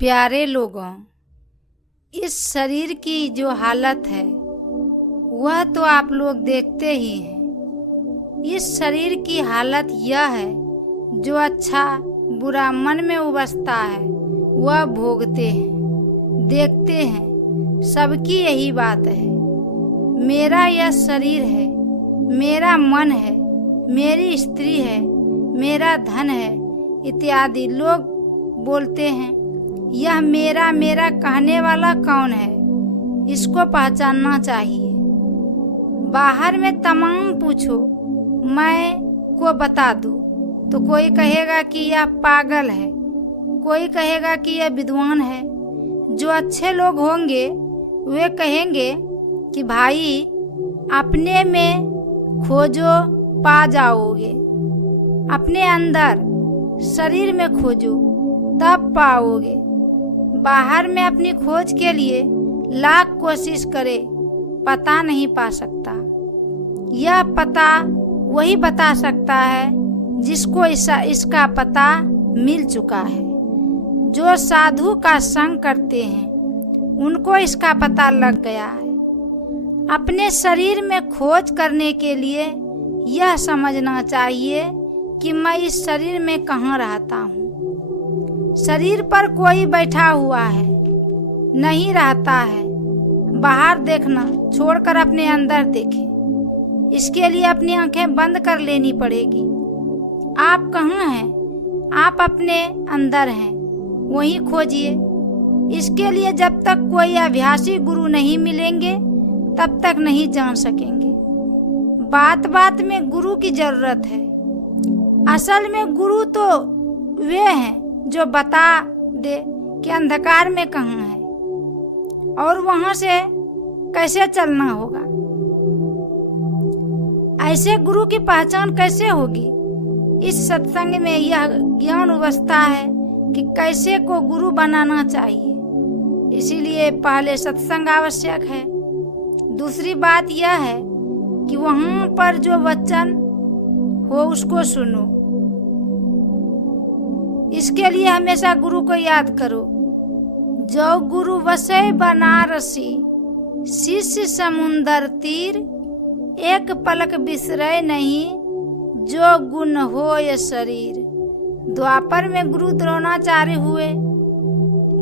प्यारे लोगों, इस शरीर की जो हालत है वह तो आप लोग देखते ही हैं। इस शरीर की हालत यह है, जो अच्छा बुरा मन में उपजता है वह भोगते हैं, देखते हैं। सबकी यही बात है। मेरा यह शरीर है, मेरा मन है, मेरी स्त्री है, मेरा धन है इत्यादि लोग बोलते हैं। यह मेरा मेरा कहने वाला कौन है, इसको पहचानना चाहिए। बाहर में तमाम पूछो, मैं को बता दो तो कोई कहेगा कि यह पागल है, कोई कहेगा कि यह विद्वान है। जो अच्छे लोग होंगे वे कहेंगे कि भाई अपने में खोजो पा जाओगे, अपने अंदर शरीर में खोजो तब पाओगे। बाहर में अपनी खोज के लिए लाख कोशिश करे, पता नहीं पा सकता। यह पता वही बता सकता है जिसको इसका पता मिल चुका है। जो साधु का संग करते हैं उनको इसका पता लग गया है। अपने शरीर में खोज करने के लिए यह समझना चाहिए कि मैं इस शरीर में कहाँ रहता हूँ। शरीर पर कोई बैठा हुआ है, नहीं रहता है। बाहर देखना छोड़कर अपने अंदर देखें। इसके लिए अपनी आंखें बंद कर लेनी पड़ेगी। आप कहाँ हैं? आप अपने अंदर हैं, वहीं खोजिए। इसके लिए जब तक कोई अभ्यासी गुरु नहीं मिलेंगे तब तक नहीं जान सकेंगे। बात बात में गुरु की जरूरत है। असल में गुरु तो वे हैं जो बता दे कि अंधकार में कहाँ है और वहां से कैसे चलना होगा। ऐसे गुरु की पहचान कैसे होगी? इस सत्संग में यह ज्ञान अवस्था है कि कैसे को गुरु बनाना चाहिए। इसीलिए पहले सत्संग आवश्यक है। दूसरी बात यह है कि वहां पर जो वचन हो उसको सुनो। इसके लिए हमेशा गुरु को याद करो। जो गुरु वसै बनारसी, शिष्य समुंदर तीर, एक पलक बिसरे नहीं, जो गुण हो ये शरीर। द्वापर में गुरु द्रोणाचार्य हुए।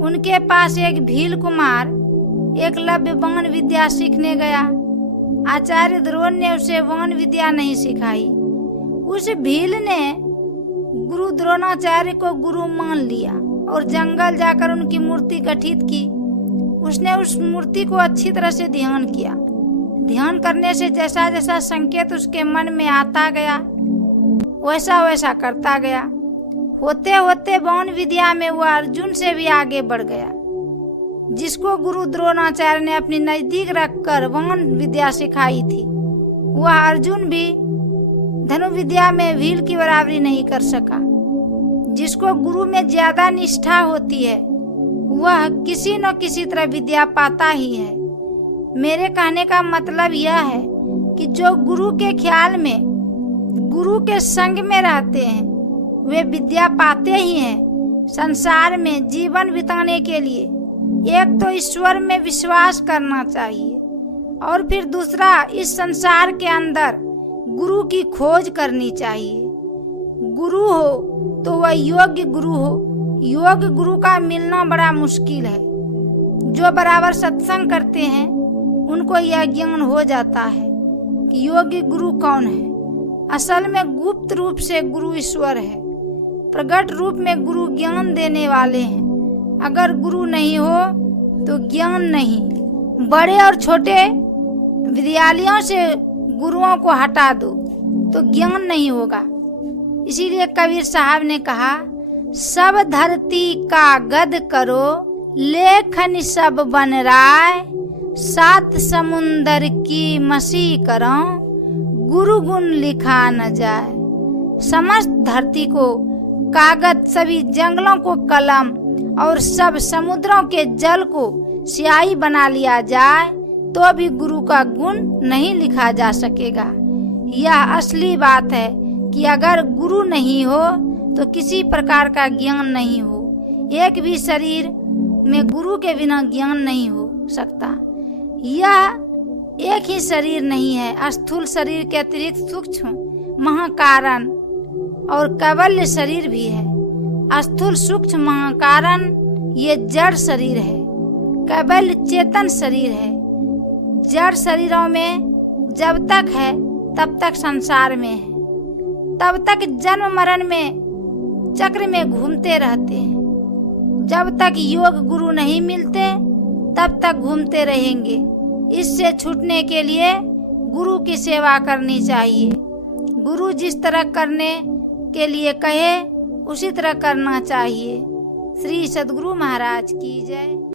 उनके पास एक भील कुमार एकलव्य वान विद्या सीखने गया। आचार्य द्रोण ने उसे वान विद्या नहीं सिखाई। उस भील ने गुरु द्रोणाचार्य को गुरु मान लिया और जंगल जाकर उनकी मूर्ति गठित की। उसने उस मूर्ति को अच्छी तरह से ध्यान किया। ध्यान करने से जैसा जैसा संकेत उसके मन में आता गया वैसा वैसा करता गया। होते होते वान विद्या में वह अर्जुन से भी आगे बढ़ गया। जिसको गुरु द्रोणाचार्य ने अपने नजदीक रखकर वान विद्या सिखाई थी, वह अर्जुन भी धनु विद्या में भील की बराबरी नहीं कर सका। जिसको गुरु में ज्यादा निष्ठा होती है वह किसी न किसी तरह विद्या पाता ही है। मेरे कहने का मतलब यह है कि जो गुरु के ख्याल में, गुरु के संग में रहते हैं वे विद्या पाते ही हैं। संसार में जीवन बिताने के लिए एक तो ईश्वर में विश्वास करना चाहिए और फिर दूसरा इस संसार के अंदर गुरु की खोज करनी चाहिए। गुरु हो तो वह योग्य गुरु हो। योग्य गुरु का मिलना बड़ा मुश्किल है। जो बराबर सत्संग करते हैं उनको यह ज्ञान हो जाता है कि योग्य गुरु कौन है। असल में गुप्त रूप से गुरु ईश्वर है। प्रकट रूप में गुरु ज्ञान देने वाले हैं। अगर गुरु नहीं हो तो ज्ञान नहीं। बड़े और छोटे विद्यालयों से गुरुओं को हटा दो तो ज्ञान नहीं होगा। इसीलिए कबीर साहब ने कहा, सब धरती का गद करो, लेखन सब बन राय, सात समुंदर की मसी करो, गुरु गुण लिखा न जाए। समस्त धरती को कागज, सभी जंगलों को कलम और सब समुद्रों के जल को स्याही बना लिया जाए तो भी गुरु का गुण नहीं लिखा जा सकेगा। यह असली बात है कि अगर गुरु नहीं हो तो किसी प्रकार का ज्ञान नहीं हो। एक भी शरीर में गुरु के बिना ज्ञान नहीं हो सकता। यह एक ही शरीर नहीं है, स्थूल शरीर के अतिरिक्त सूक्ष्म महाकारण और कैवल्य शरीर भी है। स्थूल सूक्ष्म महाकारण ये जड़ शरीर है, कैवल्य चेतन शरीर है। जड़ शरीरों में जब तक है तब तक संसार में है, तब तक जन्म मरण में चक्र में घूमते रहते हैं। जब तक योग गुरु नहीं मिलते तब तक घूमते रहेंगे। इससे छूटने के लिए गुरु की सेवा करनी चाहिए। गुरु जिस तरह करने के लिए कहे उसी तरह करना चाहिए। श्री सद्गुरु महाराज की जय।